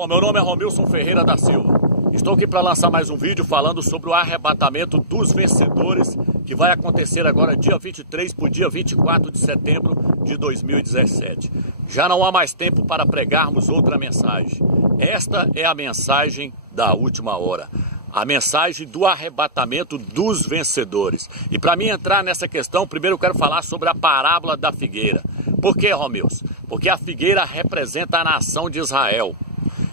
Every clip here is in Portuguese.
Bom, meu nome é Romilson Ferreira da Silva. Estou aqui para lançar mais um vídeo falando sobre o arrebatamento dos vencedores que vai acontecer agora dia 23 para o dia 24 de setembro de 2017. Já não há mais tempo para pregarmos outra mensagem. Esta é a mensagem da última hora. A mensagem do arrebatamento dos vencedores. E para mim entrar nessa questão, primeiro eu quero falar sobre a parábola da figueira. Por que, Romilson? Porque a figueira representa a nação de Israel.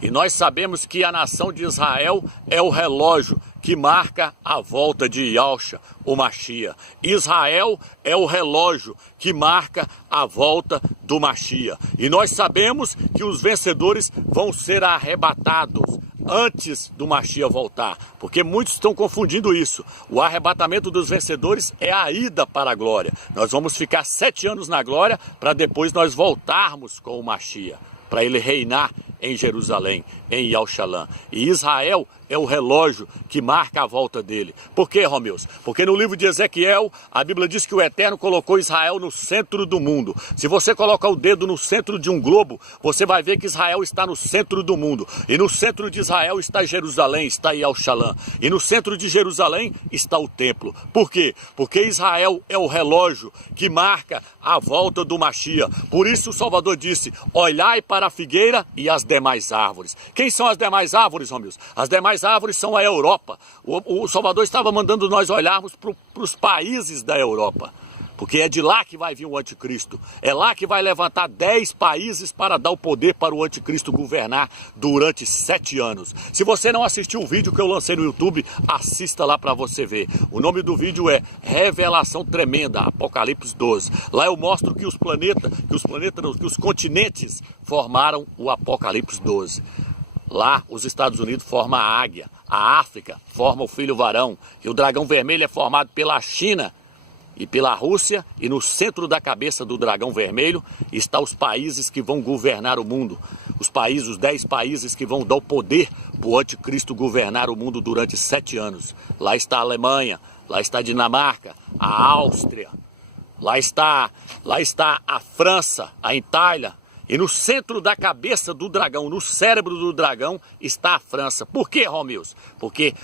E nós sabemos que a nação de Israel é o relógio que marca a volta de Yahshua, o Mashiach. Israel é o relógio que marca a volta do Mashiach. E nós sabemos que os vencedores vão ser arrebatados antes do Mashiach voltar, porque muitos estão confundindo isso. O arrebatamento dos vencedores é a ida para a glória. Nós vamos ficar 7 anos na glória para depois nós voltarmos com o Mashiach, para ele reinar em Jerusalém, em Yahushalã. E Israel é o relógio que marca a volta dele. Por quê, Romilson? Porque no livro de Ezequiel, a Bíblia diz que o Eterno colocou Israel no centro do mundo. Se você colocar o dedo no centro de um globo, você vai ver que Israel está no centro do mundo. E no centro de Israel está Jerusalém, está Yahushalã. E no centro de Jerusalém está o templo. Por quê? Porque Israel é o relógio que marca a volta do Mashiach. Por isso o Salvador disse: olhai para a figueira e as demais árvores. Quem são as demais árvores, Romilson? As demais árvores são a Europa. O Salvador estava mandando nós olharmos para os países da Europa, porque é de lá que vai vir o anticristo. É lá que vai levantar 10 países para dar o poder para o anticristo governar durante 7 anos. Se você não assistiu o vídeo que eu lancei no YouTube, assista lá para você ver. O nome do vídeo é Revelação Tremenda, Apocalipse 12. Lá eu mostro que os continentes formaram o Apocalipse 12. Lá, os Estados Unidos formam a águia, a África forma o filho varão, e o dragão vermelho é formado pela China e pela Rússia, e no centro da cabeça do dragão vermelho estão os países que vão governar o mundo. Os 10 países que vão dar o poder para o anticristo governar o mundo durante 7 anos. Lá está a Alemanha, lá está a Dinamarca, a Áustria, lá está a França, a Itália. E no centro da cabeça do dragão, no cérebro do dragão, está a França. Por quê, Romilson? Porque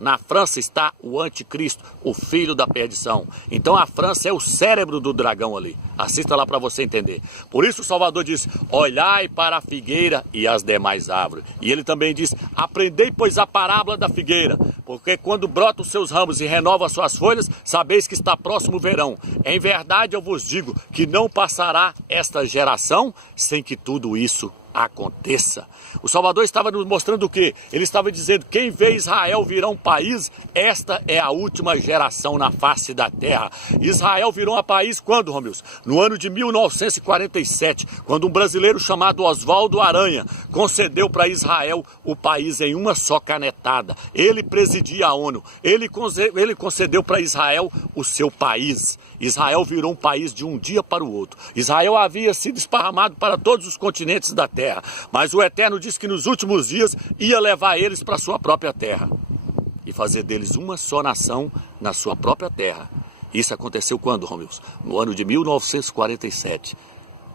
na França está o anticristo, o filho da perdição. Então a França é o cérebro do dragão ali. Assista lá para você entender. Por isso o Salvador disse: olhai para a figueira e as demais árvores. E ele também diz: aprendei, pois, a parábola da figueira, porque quando brota os seus ramos e renova as suas folhas, sabeis que está próximo o verão. Em verdade eu vos digo que não passará esta geração sem que tudo isso aconteça. O Salvador estava nos mostrando o quê? Ele estava dizendo: quem vê Israel virar um país, esta é a última geração na face da terra. Israel virou um país quando, Romilson? No ano de 1947, quando um brasileiro chamado Oswaldo Aranha concedeu para Israel o país em uma só canetada. Ele presidia a ONU, ele concedeu para Israel o seu país. Israel virou um país de um dia para o outro. Israel havia sido esparramado para todos os continentes da terra, mas o Eterno disse que nos últimos dias ia levar eles para a sua própria terra e fazer deles uma só nação na sua própria terra. Isso aconteceu quando, Romilson? No ano de 1947.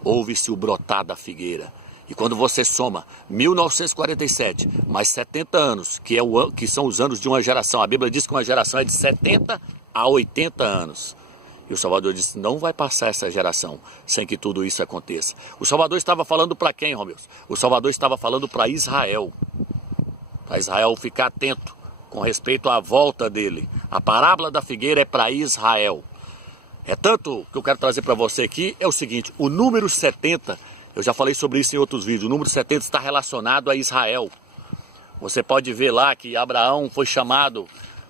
Houve-se o brotar da figueira. E quando você soma 1947 mais 70 anos, que são os anos de uma geração, a Bíblia diz que uma geração é de 70 a 80 anos. E o Salvador disse: não vai passar essa geração sem que tudo isso aconteça. O Salvador estava falando para quem, Romilson? O Salvador estava falando para Israel. Para Israel ficar atento com respeito à volta dele. A parábola da figueira é para Israel. É tanto que eu quero trazer para você aqui, é o seguinte: o número 70, eu já falei sobre isso em outros vídeos, o número 70 está relacionado a Israel. Você pode ver lá que Abraão foi chamado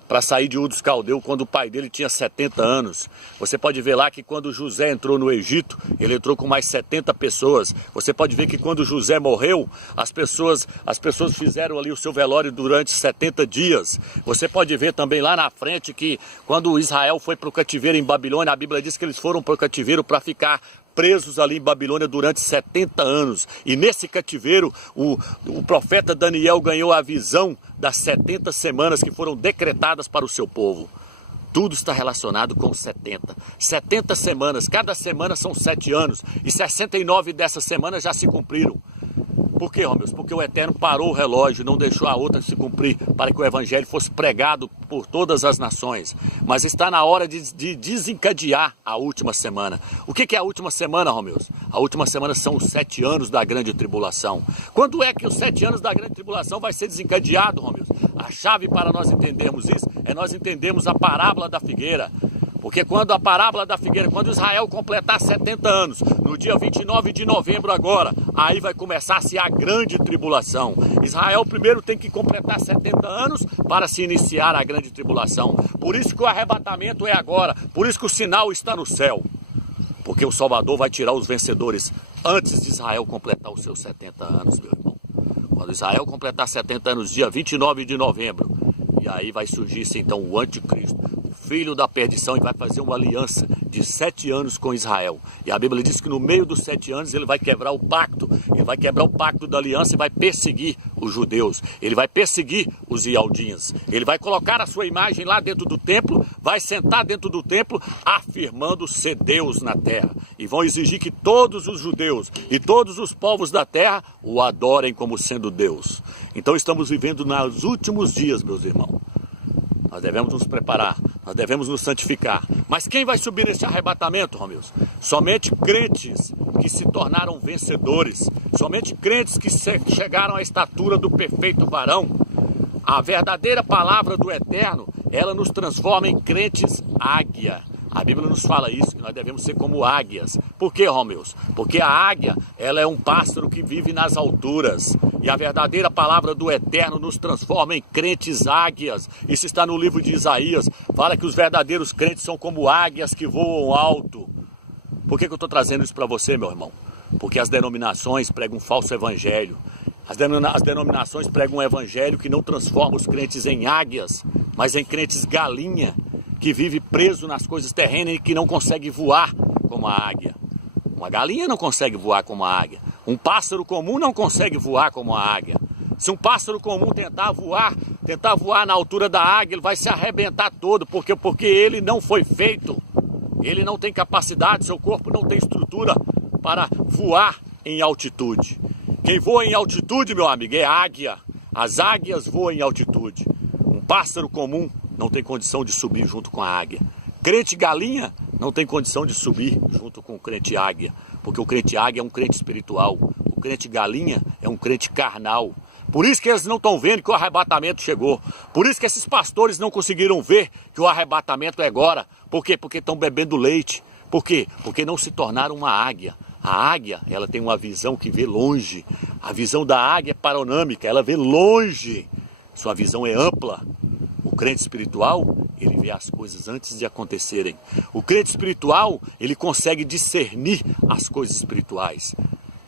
para sair de Ur dos Caldeus quando o pai dele tinha 70 anos. Você pode ver lá que quando José entrou no Egito, ele entrou com mais 70 pessoas. Você pode ver que quando José morreu, as pessoas fizeram ali o seu velório durante 70 dias. Você pode ver também lá na frente que quando Israel foi para o cativeiro em Babilônia, a Bíblia diz que eles foram para o cativeiro para ficar presos ali em Babilônia durante 70 anos. E nesse cativeiro, o profeta Daniel ganhou a visão das 70 semanas que foram decretadas para o seu povo. Tudo está relacionado com 70. 70 semanas, cada semana são 7 anos. E 69 dessas semanas já se cumpriram. Por quê, Romeus? Porque o Eterno parou o relógio, não deixou a outra se cumprir para que o Evangelho fosse pregado por todas as nações. Mas está na hora de desencadear a última semana. O que é a última semana, Romeus? A última semana são os 7 anos da grande tribulação. Quando é que os 7 anos da grande tribulação vai ser desencadeado, Romeus? A chave para nós entendermos isso é nós entendermos a parábola da figueira. Porque quando a parábola da figueira, quando Israel completar 70 anos, no dia 29 de novembro agora, aí vai começar-se a grande tribulação. Israel primeiro tem que completar 70 anos para se iniciar a grande tribulação. Por isso que o arrebatamento é agora, por isso que o sinal está no céu. Porque o Salvador vai tirar os vencedores antes de Israel completar os seus 70 anos, meu irmão. Quando Israel completar 70 anos, dia 29 de novembro, e aí vai surgir-se então o anticristo, filho da perdição, e vai fazer uma aliança de 7 anos com Israel. E a Bíblia diz que no meio dos 7 anos ele vai quebrar o pacto. Ele vai quebrar o pacto da aliança e vai perseguir os judeus. Ele vai perseguir os ialdinhas. Ele vai colocar a sua imagem lá dentro do templo, vai sentar dentro do templo, afirmando ser Deus na terra. E vão exigir que todos os judeus e todos os povos da terra o adorem como sendo Deus. Então estamos vivendo nos últimos dias, meus irmãos. Nós devemos nos preparar, nós devemos nos santificar. Mas quem vai subir nesse arrebatamento, Romeus? Somente crentes que se tornaram vencedores. Somente crentes que chegaram à estatura do perfeito varão. A verdadeira palavra do Eterno, ela nos transforma em crentes águia. A Bíblia nos fala isso, que nós devemos ser como águias. Por quê, Romeus? Porque a águia, ela é um pássaro que vive nas alturas. E a verdadeira palavra do Eterno nos transforma em crentes águias. Isso está no livro de Isaías. Fala que os verdadeiros crentes são como águias que voam alto. Por que eu estou trazendo isso para você, meu irmão? Porque as denominações pregam um falso evangelho. As denominações pregam um evangelho que não transforma os crentes em águias, mas em crentes galinha, que vive preso nas coisas terrenas e que não consegue voar como a águia. Uma galinha não consegue voar como a águia. Um pássaro comum não consegue voar como a águia. Se um pássaro comum tentar voar na altura da águia, ele vai se arrebentar todo, porque ele não foi feito. Ele não tem capacidade, seu corpo não tem estrutura para voar em altitude. Quem voa em altitude, meu amigo, é águia. As águias voam em altitude. Um pássaro comum não tem condição de subir junto com a águia. Crente galinha não tem condição de subir junto com o crente águia, porque o crente águia é um crente espiritual. O crente galinha é um crente carnal. Por isso que eles não estão vendo que o arrebatamento chegou. Por isso que esses pastores não conseguiram ver que o arrebatamento é agora. Por quê? Porque estão bebendo leite. Por quê? Porque não se tornaram uma águia. A águia, ela tem uma visão que vê longe. A visão da águia é paronâmica, ela vê longe. Sua visão é ampla. O crente espiritual, ele vê as coisas antes de acontecerem. O crente espiritual, ele consegue discernir as coisas espirituais.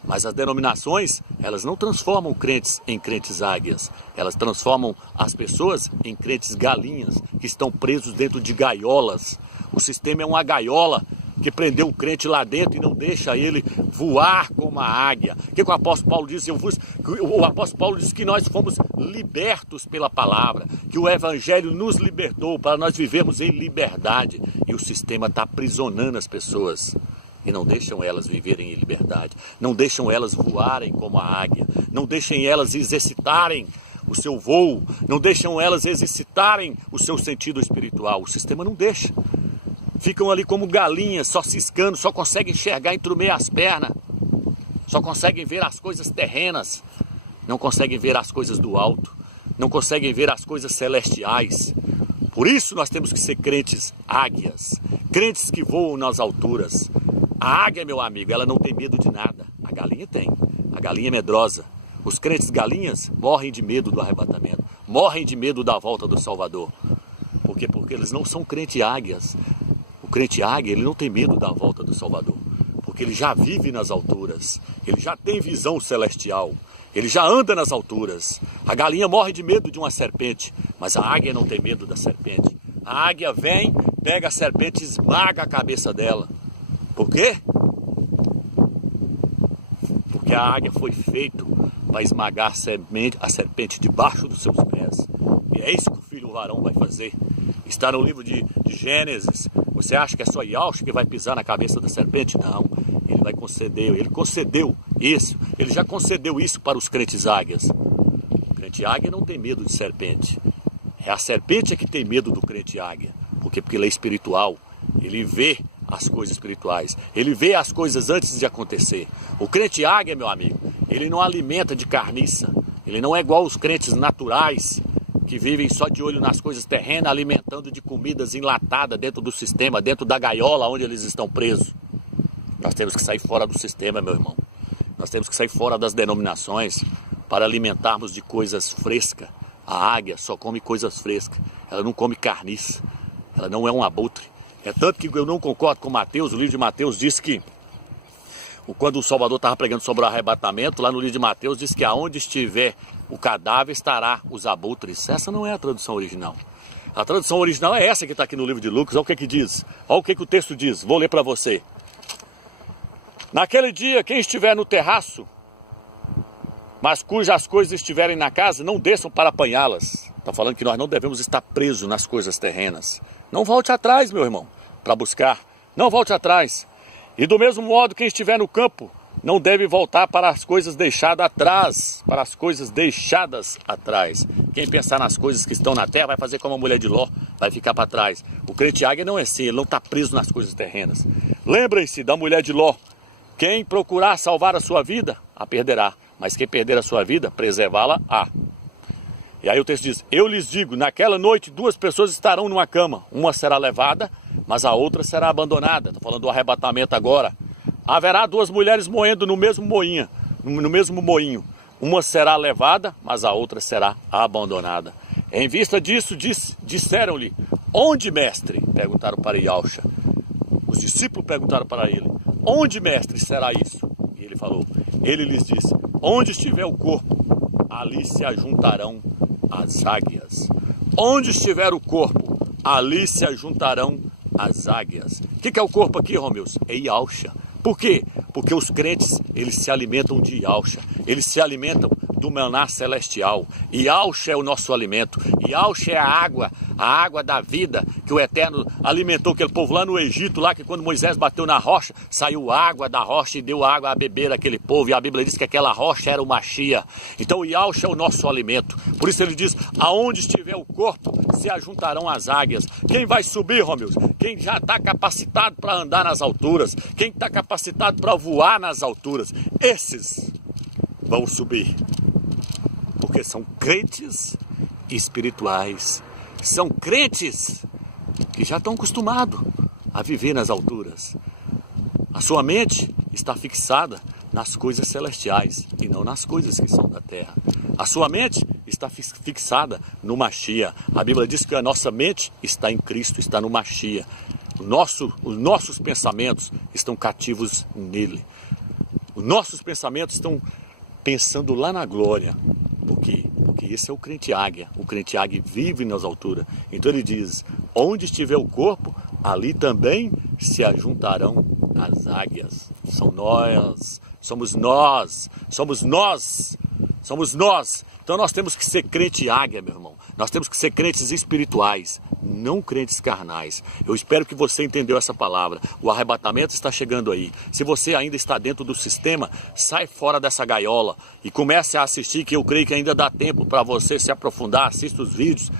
Mas as denominações, elas não transformam crentes em crentes águias. Elas transformam as pessoas em crentes galinhas, que estão presos dentro de gaiolas. O sistema é uma gaiola que prendeu o crente lá dentro e não deixa ele voar como a águia. O que o apóstolo Paulo diz? O apóstolo Paulo diz que nós fomos libertos pela palavra, que o evangelho nos libertou para nós vivermos em liberdade. E o sistema está aprisionando as pessoas e não deixam elas viverem em liberdade, não deixam elas voarem como a águia, não deixem elas exercitarem o seu voo, não deixam elas exercitarem o seu sentido espiritual. O sistema não deixa. Ficam ali como galinhas, só ciscando, só conseguem enxergar entre o meio as pernas, só conseguem ver as coisas terrenas, não conseguem ver as coisas do alto, não conseguem ver as coisas celestiais. Por isso nós temos que ser crentes águias, crentes que voam nas alturas. A águia, meu amigo, ela não tem medo de nada. A galinha tem. A galinha é medrosa. Os crentes galinhas morrem de medo do arrebatamento, morrem de medo da volta do Salvador. Por quê? Porque eles não são crentes águias. O crente águia, ele não tem medo da volta do Salvador, porque ele já vive nas alturas, ele já tem visão celestial, ele já anda nas alturas. A galinha morre de medo de uma serpente, mas a águia não tem medo da serpente. A águia vem, pega a serpente e esmaga a cabeça dela. Por quê? Porque a águia foi feita para esmagar a serpente debaixo dos seus pés. E é isso que o filho varão vai fazer. Está no livro de Gênesis. Você acha que é só Yahshua que vai pisar na cabeça da serpente? Não. Ele vai conceder, ele concedeu Isso, ele já concedeu isso para os crentes águias. O crente águia não tem medo de serpente. É a serpente que tem medo do crente águia. Porque ele é espiritual, ele vê as coisas espirituais, ele vê as coisas antes de acontecer. O crente águia, meu amigo, ele não alimenta de carniça, ele não é igual os crentes naturais, que vivem só de olho nas coisas terrenas, alimentando de comidas enlatadas dentro do sistema, dentro da gaiola onde eles estão presos. Nós temos que sair fora do sistema, meu irmão. Nós temos que sair fora das denominações para alimentarmos de coisas frescas. A águia só come coisas frescas, ela não come carniça, ela não é um abutre. É tanto que eu não concordo com Mateus. O livro de Mateus diz que, quando o Salvador estava pregando sobre o arrebatamento, lá no livro de Mateus diz que aonde estiver o cadáver estará os abutres. Essa não é a tradução original. A tradução original é essa que está aqui no livro de Lucas. Olha o que diz. Olha o que o texto diz. Vou ler para você. Naquele dia, quem estiver no terraço, mas cujas coisas estiverem na casa, não desçam para apanhá-las. Está falando que nós não devemos estar presos nas coisas terrenas. Não volte atrás, meu irmão, para buscar. Não volte atrás. E do mesmo modo, quem estiver no campo, não deve voltar para as coisas deixadas atrás. Para as coisas deixadas atrás. Quem pensar nas coisas que estão na terra vai fazer como a mulher de Ló, vai ficar para trás. O crente águia não é assim, ele não está preso nas coisas terrenas. Lembrem-se da mulher de Ló. Quem procurar salvar a sua vida, a perderá. Mas quem perder a sua vida, preservá-la-á. E aí o texto diz, eu lhes digo, naquela noite 2 pessoas estarão numa cama. Uma será levada, mas a outra será abandonada. Estou falando do arrebatamento agora. Haverá 2 mulheres moendo no mesmo moinho. Uma será levada, mas a outra será abandonada. Em vista disso, disseram-lhe, onde, mestre? Perguntaram para Iauxa. Os discípulos perguntaram para ele, onde, mestre, será isso? E ele falou, ele lhes disse, onde estiver o corpo, ali se ajuntarão as águias. Onde estiver o corpo, ali se ajuntarão as águias. O que é o corpo aqui, Romeus? É Iauxa. Por quê? Porque os crentes, eles se alimentam de Iauxa. Eles se alimentam do maná celestial. Iauxa é o nosso alimento. Iauxa é a água da vida que o Eterno alimentou aquele povo lá no Egito, lá que quando Moisés bateu na rocha, saiu água da rocha e deu água a beber àquele povo. E a Bíblia diz que aquela rocha era o Machia. Então o Iauxa é o nosso alimento. Por isso ele diz, aonde estiver o corpo, se ajuntarão as águias. Quem vai subir, Romeus? Quem já está capacitado para andar nas alturas. Quem está capacitado para voar nas alturas. Esses vão subir. Porque são crentes espirituais. São crentes que já estão acostumados a viver nas alturas. A sua mente está fixada nas coisas celestiais e não nas coisas que são da terra. A sua mente está fixada no Machia. A Bíblia diz que a nossa mente está em Cristo, está no Machia. Os nossos pensamentos estão cativos nele. Os nossos pensamentos estão pensando lá na glória. Por quê? Porque esse é o crente águia. O crente águia vive nas alturas. Então ele diz, onde estiver o corpo, ali também se ajuntarão as águias. São nós, somos nós, somos nós, somos nós. Então nós temos que ser crente águia, meu irmão. Nós temos que ser crentes espirituais, não crentes carnais. Eu espero que você entendeu essa palavra. O arrebatamento está chegando aí. Se você ainda está dentro do sistema, sai fora dessa gaiola e comece a assistir, que eu creio que ainda dá tempo para você se aprofundar. Assista os vídeos,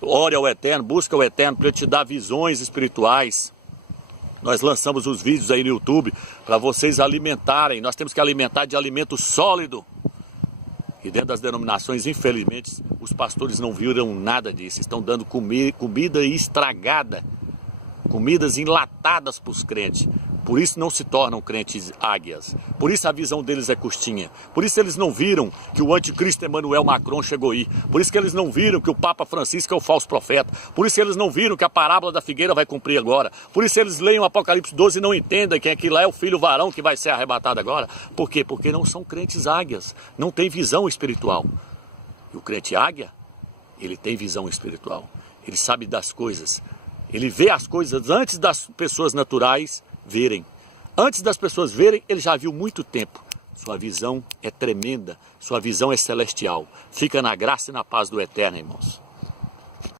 ore ao Eterno, busca o Eterno para Ele te dar visões espirituais. Nós lançamos os vídeos aí no YouTube para vocês alimentarem. Nós temos que alimentar de alimento sólido. E dentro das denominações, infelizmente, os pastores não viram nada disso. Estão dando comida estragada, comidas enlatadas para os crentes. Por isso não se tornam crentes águias. Por isso a visão deles é curtinha. Por isso eles não viram que o anticristo Emmanuel Macron chegou aí. Por isso que eles não viram que o Papa Francisco é o falso profeta. Por isso eles não viram que a parábola da figueira vai cumprir agora. Por isso eles leem o Apocalipse 12 e não entendem que aquilo lá é o filho varão que vai ser arrebatado agora. Por quê? Porque não são crentes águias. Não tem visão espiritual. E o crente águia, ele tem visão espiritual. Ele sabe das coisas. Ele vê as coisas antes das pessoas naturais verem. Antes das pessoas verem, ele já viu muito tempo. Sua visão é tremenda, sua visão é celestial. Fica na graça e na paz do Eterno, irmãos.